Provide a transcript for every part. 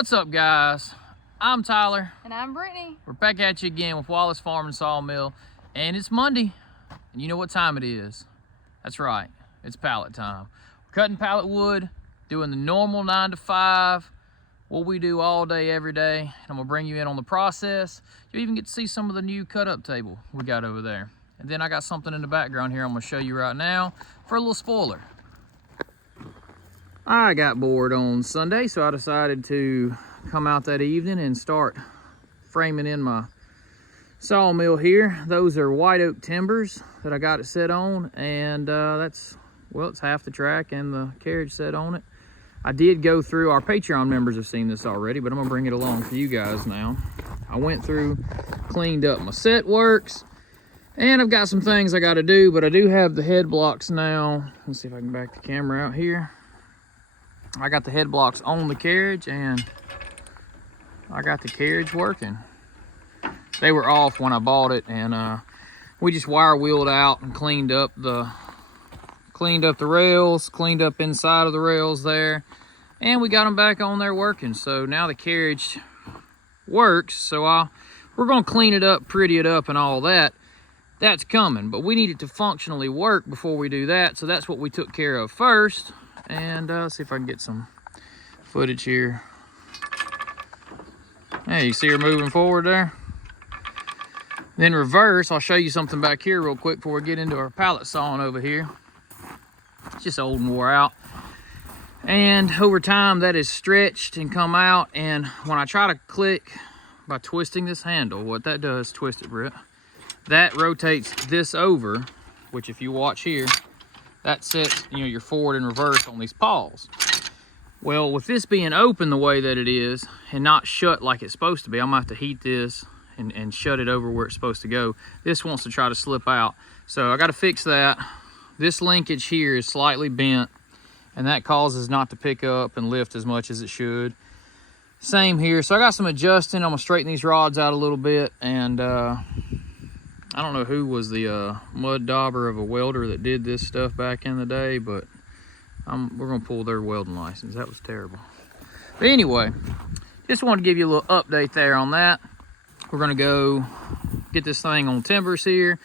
What's up, guys? I'm Tyler. And I'm Brittany. We're back at you again with Wallace Farm and Sawmill, and it's Monday. And you know what time it is? That's right, it's pallet time. We're cutting pallet wood, doing the normal 9 to 5, what we do all day, every day. And I'm gonna bring you in on the process. You'll even get to see some of the new cut-up table we got over there. And then I got something in the background here I'm gonna show you right now for a little spoiler. I got bored on Sunday, so I decided to come out that evening and start framing in my sawmill here. Those are white oak timbers that I got it set on, and it's half the track and the carriage set on it. I did go through, our Patreon members have seen this already, but I'm gonna bring it along for you guys now. I went through, cleaned up my set works, and I've got some things I gotta do, but I do have the head blocks now. Let's see if I can back the camera out here. I got the head blocks on the carriage, and I got the carriage working. They were off when I bought it, and we just wire wheeled out and cleaned up the rails, cleaned up inside of the rails there, and we got them back on there working. So now the carriage works. So we're gonna clean it up, pretty it up, and all that. That's coming, but we need it to functionally work before we do that. So that's what we took care of first. And let's see if I can get some footage here. Hey, you see her moving forward there? Then reverse, I'll show you something back here real quick before we get into our pallet sawing over here. It's just old and wore out. And over time that is stretched and come out. And when I try to click by twisting this handle, what that does, twist it, Britt, that rotates this over, which if you watch here, that sets, your forward and reverse on these paws. Well, with this being open the way that it is and not shut like it's supposed to be, I'm gonna have to heat this and shut it over where it's supposed to go. This wants to try to slip out. So I gotta fix that. This linkage here is slightly bent, and that causes not to pick up and lift as much as it should. Same here. So I got some adjusting. I'm gonna straighten these rods out a little bit, and I don't know who was the mud dauber of a welder that did this stuff back in the day, but we're gonna pull their welding license. That was terrible. But anyway, just wanted to give you a little update there on that. We're gonna go get this thing on timbers here.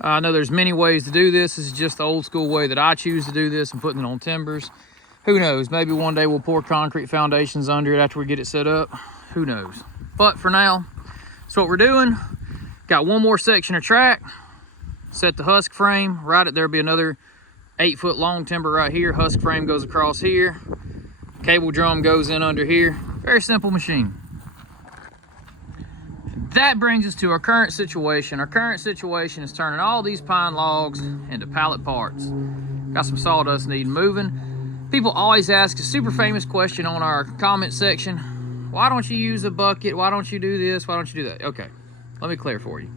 I know there's many ways to do this. This is just the old school way that I choose to do this and putting it on timbers. Who knows? Maybe one day we'll pour concrete foundations under it after we get it set up. Who knows? But for now, that's what we're doing. Got one more section of track, set the husk frame, right at there'll be another 8-foot long timber right here. Husk frame goes across here. Cable drum goes in under here. Very simple machine. That brings us to our current situation. Our current situation is turning all these pine logs into pallet parts. Got some sawdust needing moving. People always ask a super famous question on our comment section. Why don't you use a bucket? Why don't you do this? Why don't you do that? Okay. Let me clear for you.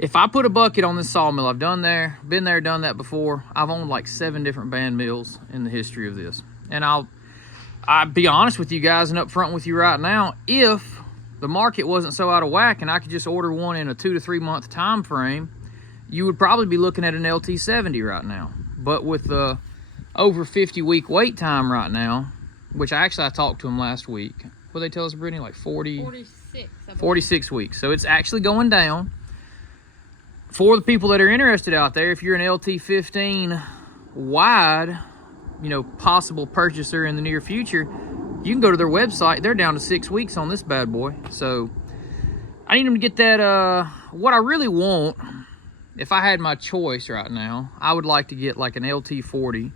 If I put a bucket on this sawmill, I've been there, done that before. I've owned like 7 different band mills in the history of this. And I'll be honest with you guys and upfront with you right now, if the market wasn't so out of whack and I could just order one in a 2 to 3 month time frame, you would probably be looking at an LT70 right now. But with the over 50-week wait time right now, which I talked to them last week. What did they tell us, Brittany? Like 46 weeks. So it's actually going down. For the people that are interested out there, if you're an LT15 wide, possible purchaser in the near future, you can go to their website. They're down to 6 weeks on this bad boy. So I need them to get that. What I really want, if I had my choice right now, I would like to get like an LT40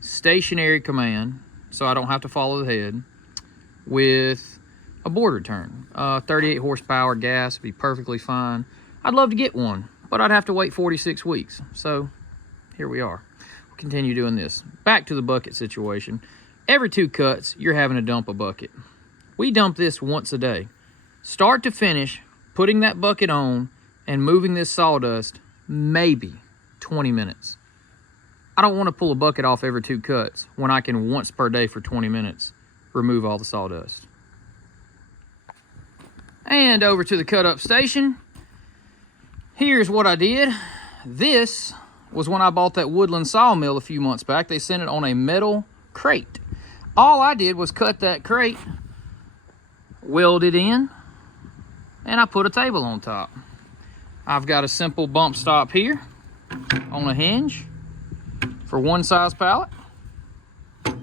stationary command, so I don't have to follow the head, with a board return. 38 horsepower gas would be perfectly fine. I'd love to get one, but I'd have to wait 46 weeks. So here we are. We'll continue doing this. Back to the bucket situation. Every 2 cuts, you're having to dump a bucket. We dump this once a day. Start to finish, putting that bucket on and moving this sawdust, maybe 20 minutes. I don't want to pull a bucket off every 2 cuts when I can once per day for 20 minutes remove all the sawdust. And over to the cut up station. Here's what I did. This was when I bought that Woodland sawmill a few months back. They sent it on a metal crate. All I did was cut that crate welded in, and I put a table on top. I've got a simple bump stop here on a hinge for one size pallet, and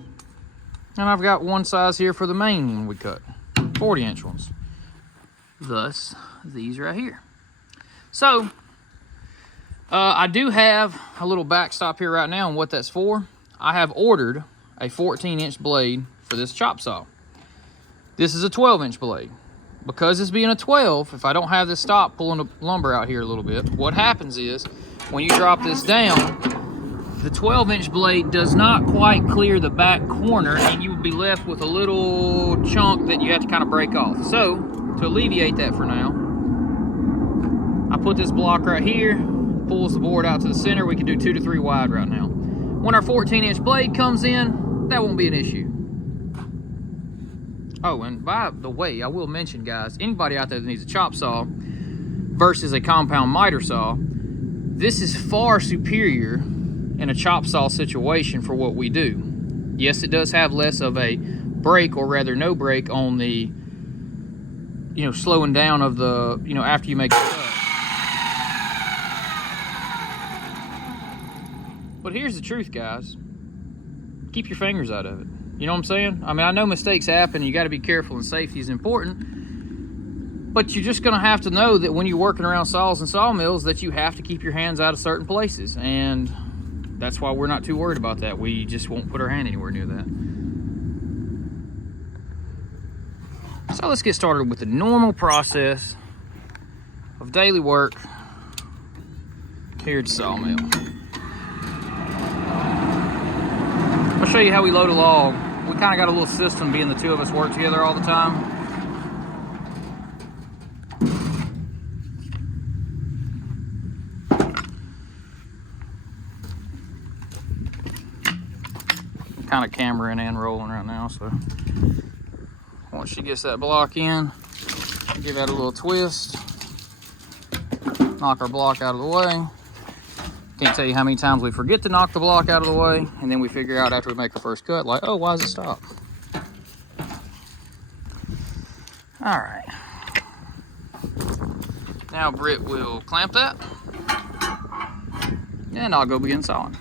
I've got one size here for the main one we cut, 40-inch ones. Thus, these right here. So, I do have a little backstop here right now, and what that's for, I have ordered a 14-inch blade for this chop saw. This is a 12-inch blade. Because it's being a 12, if I don't have this stop pulling the lumber out here a little bit, what happens is, when you drop this down, the 12-inch blade does not quite clear the back corner, and you will be left with a little chunk that you have to kind of break off. So, to alleviate that for now, I put this block right here, pulls the board out to the center. We can do 2 to 3 wide right now. When our 14-inch blade comes in, that won't be an issue. Oh, and by the way, I will mention, guys, anybody out there that needs a chop saw versus a compound miter saw, this is far superior in a chop saw situation for what we do. Yes, it does have less of a break, or rather no break on the, slowing down of the, after you make the cut. But here's the truth, guys. Keep your fingers out of it. You know what I'm saying? I mean, I know mistakes happen. You got to be careful, and safety is important. But you're just going to have to know that when you're working around saws and sawmills, that you have to keep your hands out of certain places. And that's why we're not too worried about that. We just won't put our hand anywhere near that. So let's get started with the normal process of daily work here at Sawmill. I'll show you how we load a log. We kind of got a little system, being the two of us work together all the time. I'm kind of cameraing and rolling right now, so once she gets that block in, give that a little twist, knock our block out of the way. Can't tell you how many times we forget to knock the block out of the way, and then we figure out after we make our first cut, like, oh, why does it stop? All right. Now Britt will clamp that, and I'll go begin sawing.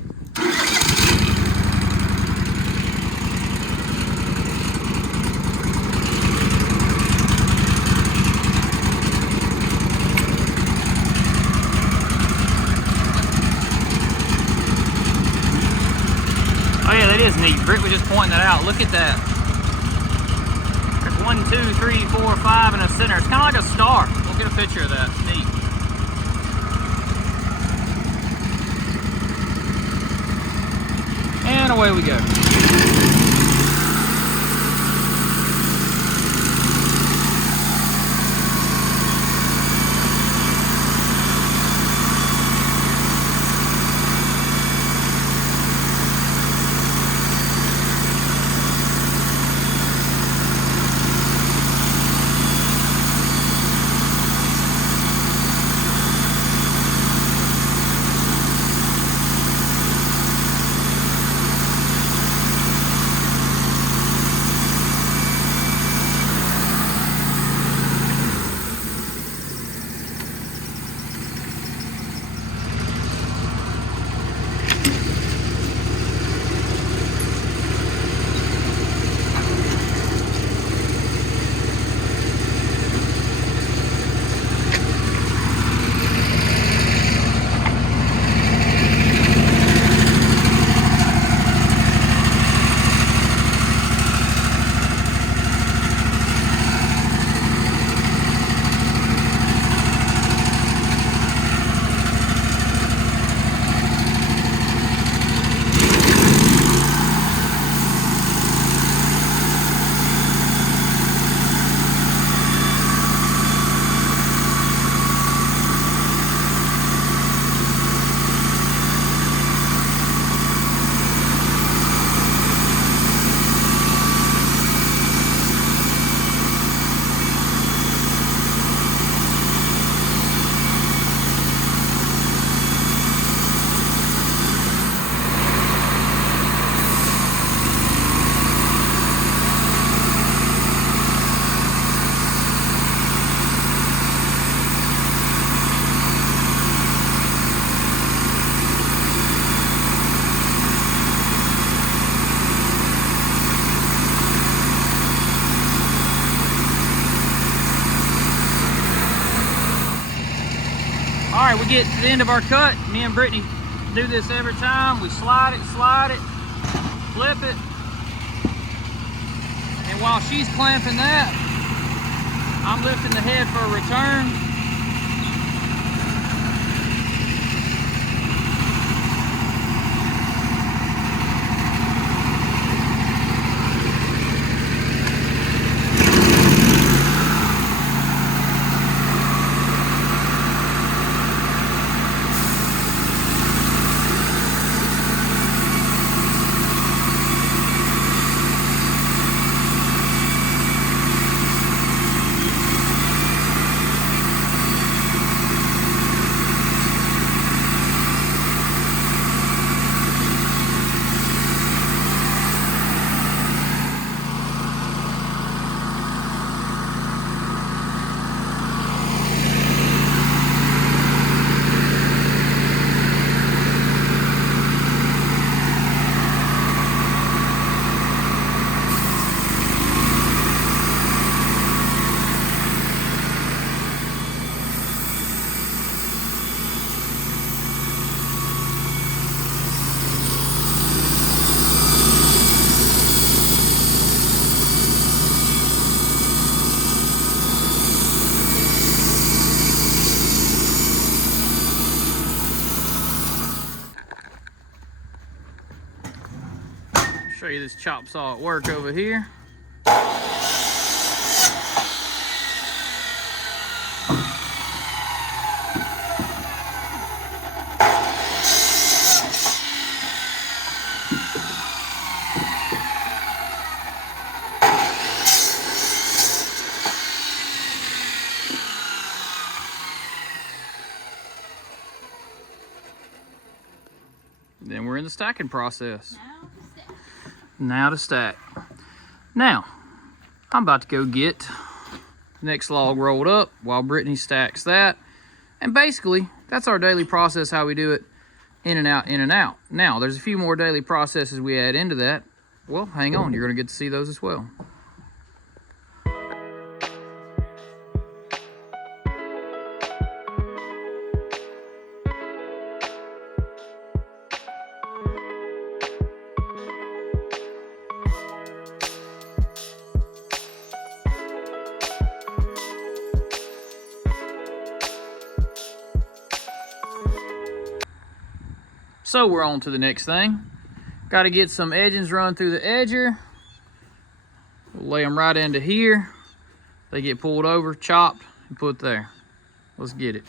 Oh yeah, that is neat. Britt was just pointing that out. Look at that. There's 1, 2, 3, 4, 5 in the center. It's kind of like a star. We'll get a picture of that. It's neat. And away we go. we get to the end of our cut, me and Brittany do this every time. We slide it, flip it. And while she's clamping that, I'm lifting the head for a return. Show you this chop saw at work over here. Then we're in the stacking process. Now to stack. Now, I'm about to go get the next log rolled up while Brittany stacks that. And basically, that's our daily process, how we do it, in and out, in and out. Now, there's a few more daily processes we add into that. Well, hang on, you're gonna get to see those as well. So we're on to the next thing. Got to get some edgings run through the edger. We'll lay them right into here. They get pulled over, chopped, and put there. Let's get it.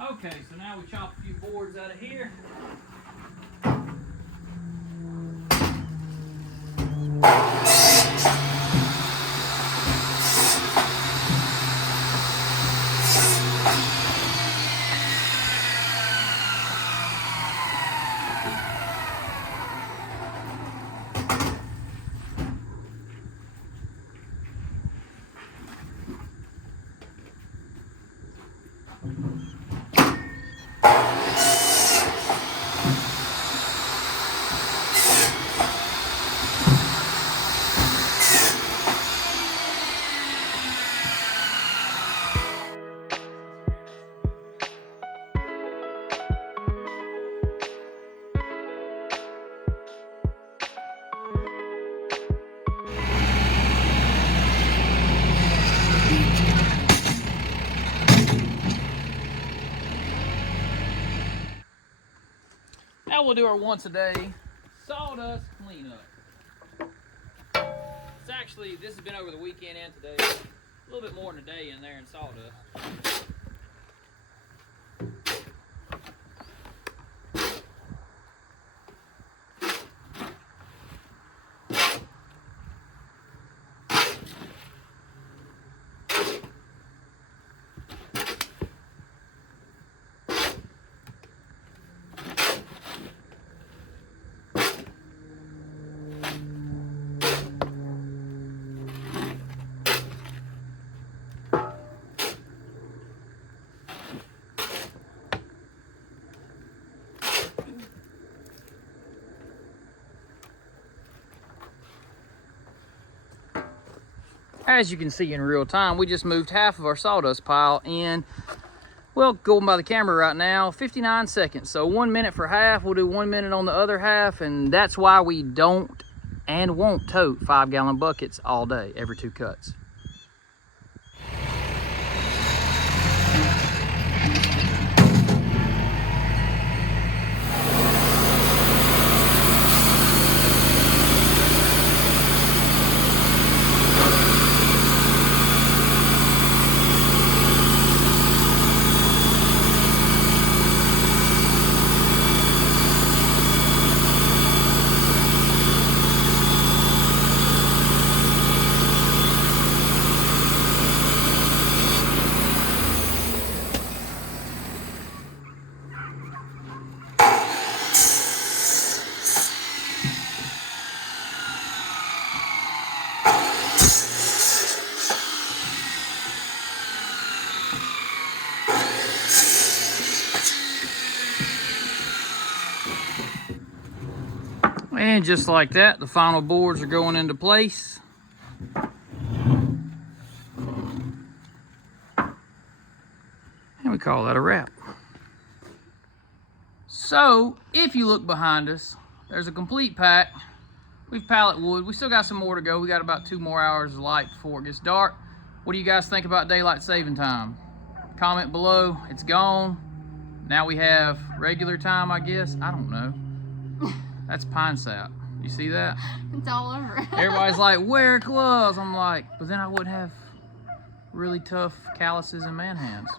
Okay, so now we chop a few boards out of here. Now we'll do our once a day sawdust cleanup. It's actually, this has been over the weekend and today. A little bit more than a day in there in sawdust. As you can see in real time, we just moved half of our sawdust pile in, well, going by the camera right now, 59 seconds. So 1 minute for half, we'll do 1 minute on the other half, and that's why we don't and won't tote 5-gallon buckets all day, every 2 cuts. And just like that, the final boards are going into place. And we call that a wrap. So, if you look behind us, there's a complete pack. We've pallet wood. We still got some more to go. We got about 2 more hours of light before it gets dark. What do you guys think about daylight saving time? Comment below. It's gone. Now we have regular time, I guess. I don't know. That's pine sap. You see that? It's all over. Everybody's like, wear gloves. I'm like, but then I wouldn't have really tough calluses and man hands.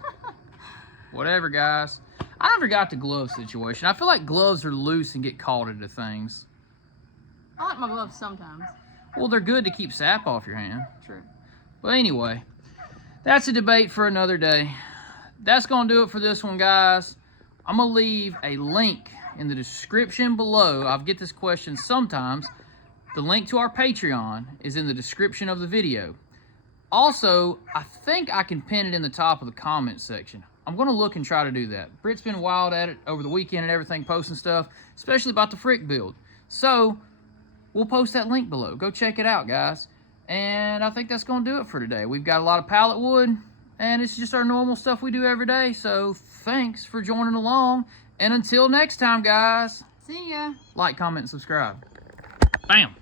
Whatever, guys. I never got the glove situation. I feel like gloves are loose and get caught into things. I like my gloves sometimes. Well, they're good to keep sap off your hand. True. But anyway, that's a debate for another day. That's going to do it for this one, guys. I'm going to leave a link in the description below. I get this question sometimes. The link to our Patreon is in the description of the video. Also, I think I can pin it in the top of the comment section. I'm going to look and try to do that. Britt's been wild at it over the weekend and everything, posting stuff, especially about the Frick build. So, we'll post that link below. Go check it out, guys. And I think that's going to do it for today. We've got a lot of pallet wood, and it's just our normal stuff we do every day. So, thanks for joining along. And until next time, guys. See ya. Like, comment, and subscribe. Bam.